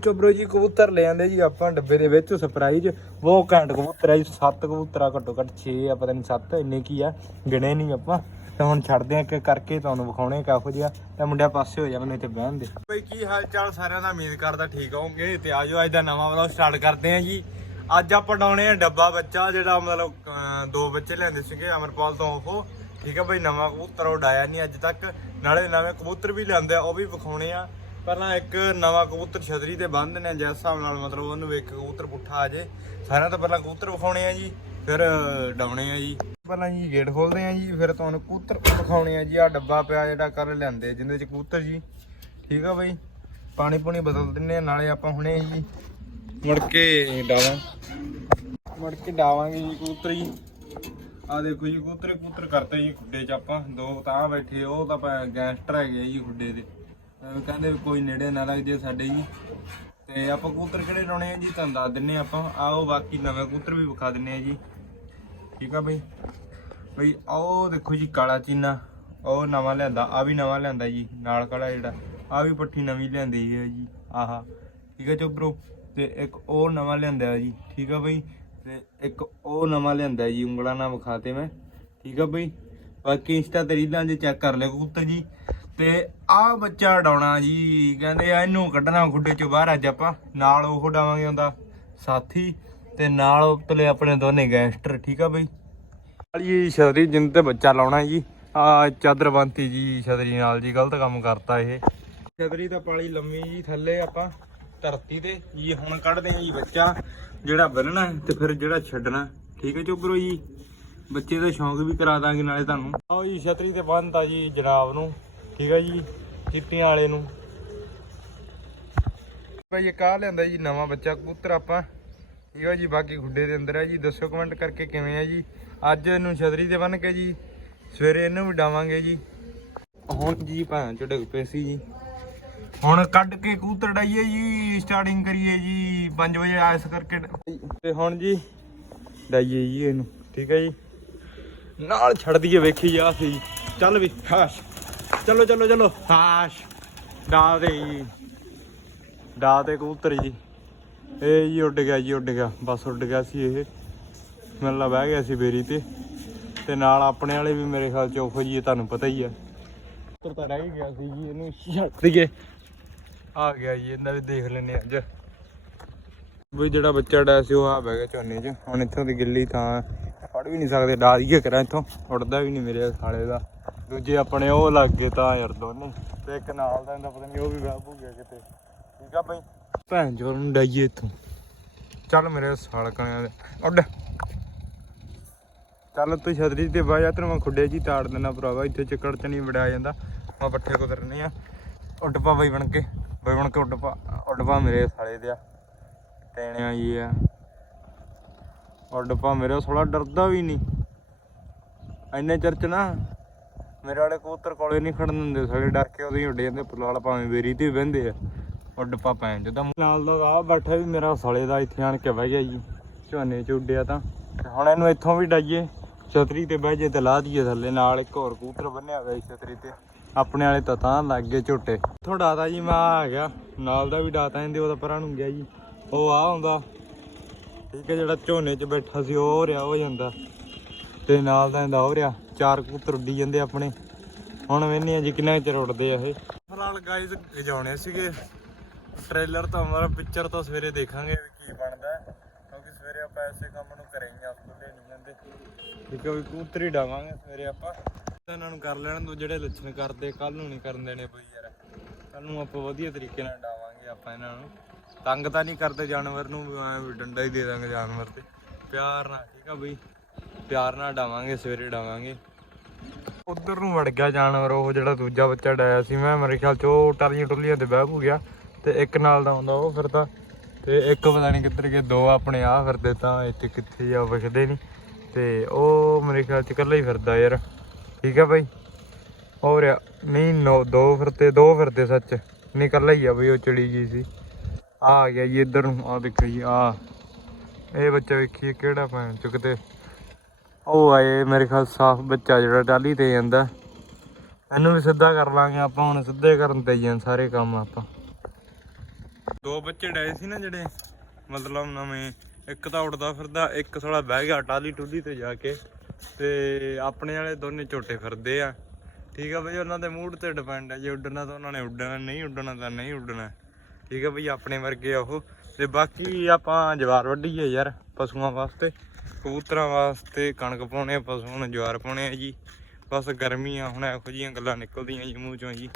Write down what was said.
ਚੋਬਰੋ ਜੀ, ਕਬੂਤਰ ਲੈ ਆਂਦੇ ਜੀ ਆਪਾਂ ਡੱਬੇ ਦੇ ਵਿੱਚ ਸਰਪ੍ਰਾਈਜ਼ ਬਹੁਤ ਘੈਂਟ ਕਬੂਤਰ ਹੈ ਜੀ, ਸੱਤ ਕਬੂਤਰ ਘੱਟੋ ਘੱਟ 6 ਆ, ਪਤਾ ਨਹੀਂ 7 ਇੰਨੇ ਕੀ ਆ, ਗਿਣੇ ਨਹੀਂ ਆਪਾਂ। ਤਾਂ ਹੁਣ ਛੱਡਦੇ ਆ ਕਿ ਕਰਕੇ, ਤੁਹਾਨੂੰ ਵਿਖਾਉਣੇ ਕਾਹੋ ਜਿਹਾ, ਤਾਂ ਮੁੰਡਿਆ ਪਾਸੇ ਹੋ ਜਾ ਮੈਨੂੰ ਇੱਥੇ ਬਹਿਣ ਦੇ। ਬਈ, ਕੀ ਹਾਲ ਚਾਲ ਸਾਰਿਆਂ ਦਾ? ਉਮੀਦ ਕਰਦਾ ਠੀਕ ਹੋਵੋਗੇ। ਤੇ ਆਜੋ, ਅੱਜ ਦਾ ਨਵਾਂ ਵਲੌਗ ਸਟਾਰਟ ਕਰਦੇ ਆ ਜੀ। ਅੱਜ ਆਪਾਂ ਡਾਉਣੇ ਆ ਡੱਬਾ ਬੱਚਾ, ਜਿਹੜਾ ਮਤਲਬ ਦੋ ਬੱਚੇ ਲੈਂਦੇ ਸੀਗੇ, ਅਮਰਪਾਲ ਤੋਂ ਉਹ। ਠੀਕ ਆ ਬਈ, ਨਵਾਂ ਕਬੂਤਰ ਉਡਾਇਆ ਨਹੀਂ ਅੱਜ ਤੱਕ। ਨਾਲੇ ਨਵੇਂ ਕਬੂਤਰ ਵੀ ਲਿਆਂਦੇ ਆ, ਉਹ ਵੀ ਵਿਖਾਉਣੇ ਆ। ਪਹਿਲਾਂ ਇੱਕ ਨਵਾਂ ਕਬੂਤਰ ਛਤਰੀ ਤੇ ਬੰਨ੍ਹ ਨੇ ਜਿਸ ਹਿਸਾਬ ਨਾਲ ਮਤਲਬ ਉਹਨੂੰ ਵੇਖ ਕੇ ਕਬੂਤਰ ਪੁੱਠਾ ਆ ਜੇ ਸਾਰਿਆਂ ਤੋਂ ਪਹਿਲਾਂ ਕਬੂਤਰ ਵਿਖਾਉਣੇ ਆ ਜੀ, ਫਿਰ ਡਾਉਣੇ ਆ ਜੀ। ਪਹਿਲਾਂ ਜੀ ਗੇਟ ਖੋਲਦੇ ਆ ਜੀ, ਫਿਰ ਤੁਹਾਨੂੰ ਕਬੂਤਰ ਵਿਖਾਉਣੇ ਆ ਜੀ। ਆ ਡੱਬਾ ਪਿਆ ਜਿਹੜਾ ਕਰ ਲਿਆਂਦੇ ਜਿੰਦੇ ਚ ਕਬੂਤਰ ਜੀ। ਠੀਕ ਆ ਬਈ? ਪਾਣੀ ਪੂਣੀ ਬਦਲ ਦਿੰਨੇ ਆ, ਨਾਲੇ ਆਪਾਂ ਹੁਣੇ ਜੀ ਮੁੜ ਕੇ ਡਾਵਾਂ। ਮੁੜ ਕੇ ਡਾਵਾਂਗੇ ਜੀ ਕਬੂਤਰ ਜੀ। ਆ ਦੇਖੋ ਜੀ ਕਬੂਤਰ ਕਬੂਤਰ ਕਰਤੇ ਜੀ ਖੁੱਡੇ 'ਚ ਆਪਾਂ। ਦੋ ਤਾਂ ਬੈਠੇ, ਉਹ ਤਾਂ ਆਪਾਂ ਗੈਂਗਸਟਰ ਹੈਗੇ ਆ ਜੀ ਖੁੱਡੇ ਦੇ। ਐਵੇਂ ਕਹਿੰਦੇ ਵੀ ਕੋਈ ਨੇੜੇ ਨਾ ਲੱਗ ਜੇ ਸਾਡੇ ਜੀ। ਤੇ ਆਪਾਂ ਕਬੂਤਰ ਕਿਹੜੇ ਲਾਉਣੇ ਆ ਜੀ, ਤੁਹਾਨੂੰ ਦੱਸ ਦਿੰਨੇ ਆ ਆਪਾਂ। ਆਓ ਬਾਕੀ ਨਵੇਂ ਕਬੂਤਰ ਵੀ ਵਿਖਾ ਦਿੰਨੇ ਆ ਜੀ। ਠੀਕ ਆ ਬਈ? ਬਈ, ਆਓ ਦੇਖੋ ਜੀ, ਕਾਲਾ ਚੀਨਾ। ਉਹ ਨਵਾਂ ਲਿਆਂਦਾ ਆ ਵੀ ਨਵਾਂ ਲਿਆਂਦਾ ਜੀ, ਨਾਲ ਕਾਲਾ ਜਿਹੜਾ। ਆ ਵੀ ਪੱਠੀ ਨਵੀਂ ਲਿਆਂਦੀ ਹੈ ਜੀ, ਆਹਾ। ਠੀਕ ਹੈ ਚੋਬਰੋ ਤੇ ਇੱਕ ਉਹ ਨਵਾਂ ਲਿਆਂਦਾ ਜੀ, ਠੀਕ ਆ ਬਈ? ਤੇ ਇੱਕ ਉਹ ਨਵਾਂ ਲਿਆਂਦਾ ਜੀ, ਉਂਗਲਾਂ ਨਾਲ ਵਿਖਾਤੇ ਮੈਂ। ਠੀਕ ਆ ਬਈ? ਬਾਕੀ ਇੰਸਟਾ ਤੇ ਰੀਲਾਂ ਜੇ ਚੈੱਕ ਕਰ ਲਿਓ ਕਬੂਤਰ ਜੀ। ਤੇ ਆਹ ਬੱਚਾ ਡਾਉਣਾ ਜੀ ਕਹਿੰਦੇ ਆ ਇਹਨੂੰ ਕੱਢਣਾ ਖੁੱਡੇ ਚੋਂ ਬਾਹਰ ਅੱਜ ਆਪਾਂ। ਨਾਲ ਉਹ ਡਾਵਾਂਗੇ ਉਹਦਾ ਸਾਥੀ ਤੇ ਨਾਲ ਉਤਲੇ ਆਪਣੇ ਦੋਨੇ ਗੈਂਗਸਟਰ ਠੀਕ ਆ ਬਈ? ਵਾਲੀ ਛਤਰੀ ਜਿੰਨ ਤੇ ਬੱਚਾ ਲਾਉਣਾ ਜੀ। ਆ ਚਾਦਰਵੰਤੀ ਜੀ ਛਤਰੀ ਨਾਲ ਜੀ ਗਲਤ ਕੰਮ ਕਰਤਾ ਇਹ। ਛਤਰੀ ਤਾਂ ਪਾਲੀ ਲੰਮੀ ਜੀ ਥੱਲੇ ਆਪਾਂ ਧਰਤੀ ਤੇ। ਜੀ ਹੁਣ ਕੱਢਦੇ ਆ ਜੀ ਬੱਚਾ ਜਿਹੜਾ ਬੰਨਣਾ ਤੇ ਫਿਰ ਜਿਹੜਾ ਛੱਡਣਾ। ਠੀਕ ਹੈ ਚੋਬਰੋ ਜੀ? ਬੱਚੇ ਦਾ ਸ਼ੌਂਕ ਵੀ ਕਰਾ ਦਾਂਗੇ ਨਾਲੇ ਤੁਹਾਨੂੰ। ਆਓ ਜੀ ਛਤਰੀ ਤੇ ਬੰਨਤਾ ਜੀ ਜਨਾਬ ਨੂੰ। ਠੀਕ ਆ ਜੀ, ਚਿੱਟੀਆਂ ਵਾਲੇ ਨੂੰ। ਭਾਈ ਇਹ ਕਾਹ ਲਿਆਂਦਾ ਜੀ, ਨਵਾਂ ਬੱਚਾ ਕਬੂਤਰ ਆਪਾਂ। ਠੀਕ ਆ ਜੀ, ਬਾਕੀ ਗੁੱਡੇ ਦੇ ਅੰਦਰ ਹੈ ਜੀ, ਦੱਸੋ ਕਮੈਂਟ ਕਰਕੇ ਕਿਵੇਂ ਹੈ ਜੀ। ਅੱਜ ਇਹਨੂੰ ਛਤਰੀ ਤੇ ਬੰਨ ਕੇ ਜੀ, ਸਵੇਰੇ ਇਹਨੂੰ ਵੀ ਡਾਵਾਂਗੇ ਜੀ। ਹੁਣ ਜੀ ਭਾਂ ਚੜਕ ਸੀ ਜੀ। ਹੁਣ ਕੱਢ ਕੇ ਕਬੂਤਰ ਡਾਈਏ ਜੀ ਸਟਾਰਟਿੰਗ ਕਰੀਏ ਜੀ 5 ਵਜੇ ਆਇਸ ਕਰਕੇ ਤੇ ਹੁਣ ਜੀ ਡਾਈਏ ਜੀ ਇਹਨੂੰ, ਠੀਕ ਹੈ ਜੀ। ਨਾਲ ਛੱਡ ਦਈਏ, ਵੇਖੀ ਆ ਸੀ ਚੱਲ ਵੀ ਹਾਸ਼ ਚਲੋ ਚਲੋ ਚਲੋ। ਹਾਸ਼ ਡਾ ਦੇ ਜੀ। ਡਾ ਤੇ ਕਬੂਤਰ ਜੀ। ਇਹ ਜੀ ਉੱਡ ਗਿਆ ਜੀ, ਉੱਡ ਗਿਆ। ਬਸ ਉੱਡ ਗਿਆ ਸੀ ਇਹ। ਮੈਨੂੰ ਲੱਗਾ ਬਹਿ ਗਿਆ ਸੀ ਬੇਰੀ ਤੇ। ਤੇ ਨਾਲ ਆਪਣੇ ਵਾਲੇ ਵੀ ਮੇਰੇ ਖਿਆਲ ਚ ਉਹੋ ਜੀ ਤੁਹਾਨੂੰ ਪਤਾ ਹੀ ਆ। ਉੱਤਰ ਤਾਂ ਰਹਿ ਹੀ ਗਿਆ ਸੀ ਜੀ, ਇਹਨੂੰ ਛੱਡ ਦਈਏ। ਆ ਗਿਆ ਜੀ, ਇਹਨਾਂ ਵੀ ਦੇਖ ਲੈਨੇ ਅੱਜ। ਵੀ ਜਿਹੜਾ ਬੱਚਾ ਡਿਆ ਸੀ, ਉਹ ਆ ਬਹਿ ਗਿਆ ਝੋਨੇ 'ਚ। ਹੁਣ ਇੱਥੋਂ ਦੀ ਗਿੱਲੀ ਤਾਂ ਫੜ ਵੀ ਨਹੀਂ ਸਕਦੇ। ਡਾ ਦਈਏ ਕਰਾਂ ਇੱਥੋਂ। ਉੱਡਦਾ ਵੀ ਨਹੀਂ ਮੇਰੇ ਸਾਲੇ ਦਾ। ਦੂਜੇ ਆਪਣੇ ਉਹ ਲੱਗ ਗਏ ਤਾਂ ਯਾਰ ਦੋਨੇ। ਤੇ ਇੱਕ ਨਾਲ ਦਾ ਇਹਦਾ ਪਤਾ ਨਹੀਂ ਉਹ ਵੀ ਵਹਿ ਭੂ ਗਿਆ ਕਿਤੇ। ਠੀਕ ਆ ਬਈ ਭੈਣ ਜੋਰ ਨੂੰ ਡਾਈਏ ਇੱਥੋਂ। ਚੱਲ ਮੇਰੇ ਸਾਲਕਾਂ ਦੇ ਉੱਡ। ਚੱਲ ਤੂੰ ਛਤਰੀ ਤੇ ਬਾਈ ਆ ਤੈਨੂੰ ਮੈਂ ਖੁੱਡੇ ਜੀ ਤਾੜ ਦੇਣਾ ਭਰਾਵਾ, ਇੱਥੇ ਚਿੱਕੜ ਚ ਨਹੀਂ ਵੜਿਆ ਜਾਂਦਾ। ਮੈਂ ਪੱਠੇ ਕੁਤਰਨੇ ਆ। ਉੱਡ ਪਾ ਬਈ ਬਣ ਕੇ, ਬਾਈ ਬਣ ਕੇ ਉੱਡ ਪਾ। ਉੱਡ ਪਾ ਮੇਰੇ ਸਾਲੇ ਦੇ ਆ। ਟੈਣਿਆ ਜੀ ਆ। ਉੱਡ ਪਾ ਮੇਰੇ ਥੋੜਾ ਡਰਦਾ ਵੀ ਨਹੀਂ। ਐਨੇ ਚਰਚ ਨਾ ਮੇਰੇ ਵਾਲੇ ਕਬੂਤਰ ਕੋਲੇ ਨਹੀਂ ਖੜਨ ਦਿੰਦੇ ਸਾਲੇ ਡਰ ਕੇ ਉਹਦੇ ਹੀ ਉੱਡ ਜਾਂਦੇ ਪੁਲਾਲ ਭਾਵੇਂ ਬੇਰੀ ਤੇ ਵੀ ਆ। ਉੱਡ ਪਾ ਜਦੋਂ ਨਾਲ ਦਾ ਆ ਬੈਠਾ ਵੀ ਮੇਰਾ ਸਾਲੇ ਦਾ ਇੱਥੇ ਆਣ ਕੇ ਬਹਿ ਗਿਆ ਜੀ, ਝੋਨੇ ਚ ਉੱਡਿਆ ਤਾਂ। ਹੁਣ ਇਹਨੂੰ ਇੱਥੋਂ ਵੀ ਡਾਈਏ, ਛਤਰੀ ਤੇ ਬਹਿ ਜੇ ਤੇ ਲਾ ਦਈਏ ਥੱਲੇ, ਨਾਲ ਇੱਕ ਹੋਰ ਕਬੂਤਰ ਬੰਨਿਆ ਹੋਇਆ ਸੀ ਛਤਰੀ ਤੇ। ਆਪਣੇ ਵਾਲੇ ਤਾਂ ਤਾਂ ਲੱਗ ਗਏ ਝੋਟੇ। ਥੋੜਾ ਦਾ ਜੀ, ਮੈਂ ਆ ਗਿਆ, ਨਾਲ ਦਾ ਵੀ ਡਾਤਾ ਇਹਦੇ, ਉਹਦਾ ਪਰਾਂ ਨੂੰ ਗਿਆ ਜੀ। ਉਹ ਆ ਹੁੰਦਾ ਠੀਕ ਹੈ, ਜਿਹੜਾ ਝੋਨੇ 'ਚ ਬੈਠਾ ਸੀ, ਉਹ ਹੋ ਰਿਹਾ ਹੋ ਜਾਂਦਾ। ਤੇ ਨਾਲ ਦਾ ਇਹਦਾ ਹੋ ਰਿਹਾ, ਚਾਰ ਕਬੂਤਰ ਉੱਡੀ ਜਾਂਦੇ ਆਪਣੇ। ਹੁਣ ਵੇਨੇ ਆ ਜੀ ਕਿੰਨਾ ਚਿਰ ਉੱਡਦੇ ਆ ਇਹ। ਫਿਲਹਾਲ ਗਾਇਜ਼ ਗਜਾਉਣੇ ਸੀਗੇ। ਟ੍ਰੇਲਰ ਤਾਂ ਹਮਾਰਾ ਪਿਕਚਰ ਤਾਂ ਸਵੇਰੇ ਦੇਖਾਂਗੇ ਵੀ ਕੀ ਬਣਦਾ ਕਿਉਂਕਿ ਸਵੇਰੇ ਆਪਾਂ ਐਸੇ ਕੰਮ ਨੂੰ ਕਰਾਂਗੇ ਹਸਪਤਾਲੇ ਨਹੀਂ ਜਾਂਦੇ। ਠੀਕ ਹੈ ਵੀ ਕਬੂਤਰ ਹੀ ਡਾਵਾਂਗੇ ਸਵੇਰੇ ਆਪਾਂ। ਤਾਂ ਇਹਨਾਂ ਨੂੰ ਕਰ ਲੈਣ ਦੋ, ਜਿਹੜੇ ਲੱਛਣ ਕਰਦੇ ਕੱਲ ਨੂੰ ਨਹੀਂ ਕਰਨ ਦੇਣੇ ਬਈ ਯਾਰ। ਕੱਲ ਨੂੰ ਆਪਾਂ ਵਧੀਆ ਤਰੀਕੇ ਨਾਲ ਡਾਵਾਂਗੇ ਆਪਾਂ ਇਹਨਾਂ ਨੂੰ। ਤੰਗ ਤਾਂ ਨਹੀਂ ਕਰਦੇ ਜਾਨਵਰ ਨੂੰ ਡੰਡਾ ਹੀ ਦੇ ਦਾਂਗੇ ਜਾਨਵਰ ਤੇ। ਪਿਆਰ ਨਾਲ, ਠੀਕ ਆ ਬਈ। ਪਿਆਰ ਨਾਲ ਡਾਵਾਂਗੇ, ਸਵੇਰੇ ਡਾਵਾਂਗੇ। ਉਧਰ ਨੂੰ ਵੜ ਗਿਆ ਜਾਨਵਰ, ਉਹ ਜਿਹੜਾ ਦੂਜਾ ਬੱਚਾ ਡਾਇਆ ਸੀ, ਮੈਂ ਮੇਰੇ ਖਿਆਲ ਚ ਉਹ ਟਾਲੀਆਂ ਟੁੱਲੀਆਂ ਤੇ ਬਹਿ ਭੂ ਗਿਆ ਤੇ ਇੱਕ ਨਾਲ ਦਾ ਹੁੰਦਾ ਉਹ ਫਿਰਦਾ, ਤੇ ਇੱਕ ਪਤਾ ਨਹੀਂ ਕਿੱਧਰ ਗਏ, ਦੋ ਆਪਣੇ ਆ ਫਿਰਦੇ ਤਾਂ ਇੱਥੇ ਕਿੱਥੇ ਆ ਵਿਖਦੇ ਨਹੀਂ ਤੇ ਉਹ ਮੇਰੇ ਖਿਆਲ ਚ ਇਕੱਲਾ ਹੀ ਫਿਰਦਾ ਯਾਰ। ਠੀਕ ਆ ਬਾਈ? ਹੋ ਰਿਹਾ, ਨਹੀਂ, ਨੋ, ਦੋ ਫਿਰਦੇ ਦੋ ਫਿਰਦੇ ਸੱਚ। ਨਹੀਂ, ਇਕੱਲਾ ਹੀ ਆ ਬਈ, ਉਹ ਚੜੀ ਗਈ ਸੀ। ਆ ਗਿਆ ਜੀ ਇੱਧਰ ਨੂੰ, ਆ ਦੇਖੋ ਜੀ, ਆ। ਇਹ ਬੱਚਾ ਵੇਖੀਏ ਕਿਹੜਾ ਭੈਣ ਚੁੱਕਦੇ ਉਹ ਆਏ, ਮੇਰੇ ਖਿਆਲ ਸਾਫ਼ ਬੱਚਾ ਜਿਹੜਾ ਟਾਲੀ ਤੇ ਜਾਂਦਾ। ਇਹਨੂੰ ਵੀ ਸਿੱਧਾ ਕਰ ਲਾਂਗੇ ਆਪਾਂ, ਹੁਣ ਸਿੱਧੇ ਕਰਨ ਤੇ ਹੀ ਸਾਰੇ ਕੰਮ ਆਪਾਂ। ਦੋ ਬੱਚੇ ਡਏ ਸੀ ਨਾ ਜਿਹੜੇ, ਮਤਲਬ ਨਵੇਂ। ਇੱਕ ਤਾਂ ਉੱਡਦਾ ਫਿਰਦਾ, ਇੱਕ ਥੋੜਾ ਬਹਿ ਗਿਆ ਟਾਲੀ ਟੁੱਲੀ ਤੇ ਜਾ ਕੇ। ਤੇ ਆਪਣੇ ਵਾਲੇ ਦੋਨੇ ਝੋਟੇ ਫਿਰਦੇ ਆ। ਠੀਕ ਆ ਬਈ, ਉਹਨਾਂ ਦੇ ਮੂਡ ਤੇ ਡਿਪੈਂਡ ਹੈ ਜੇ ਉੱਡਣਾ ਤਾਂ ਉਹਨਾਂ ਨੇ ਉੱਡਣਾ, ਨਹੀਂ ਉੱਡਣਾ ਤਾਂ ਨਹੀਂ ਉੱਡਣਾ। ਠੀਕ ਆ ਬਈ, ਆਪਣੇ ਵਰਗੇ ਆ ਉਹ। ਤੇ ਬਾਕੀ ਆਪਾਂ ਜਵਾਰ ਵੱਢੀਏ ਯਾਰ ਪਸ਼ੂਆਂ ਵਾਸਤੇ। ਕਬੂਤਰਾਂ ਵਾਸਤੇ ਕਣਕ ਪਾਉਣੇ ਆ, ਪਸ਼ੂਆਂ ਨੂੰ ਜਵਾਰ ਪਾਉਣੇ ਆ ਜੀ। ਬਸ ਗਰਮੀ ਆ ਹੁਣ ਇਹੋ ਜਿਹੀਆਂ ਗੱਲਾਂ ਨਿਕਲਦੀਆਂ ਜੀ ਮੂੰਹ ਚੋਂ ਜੀ।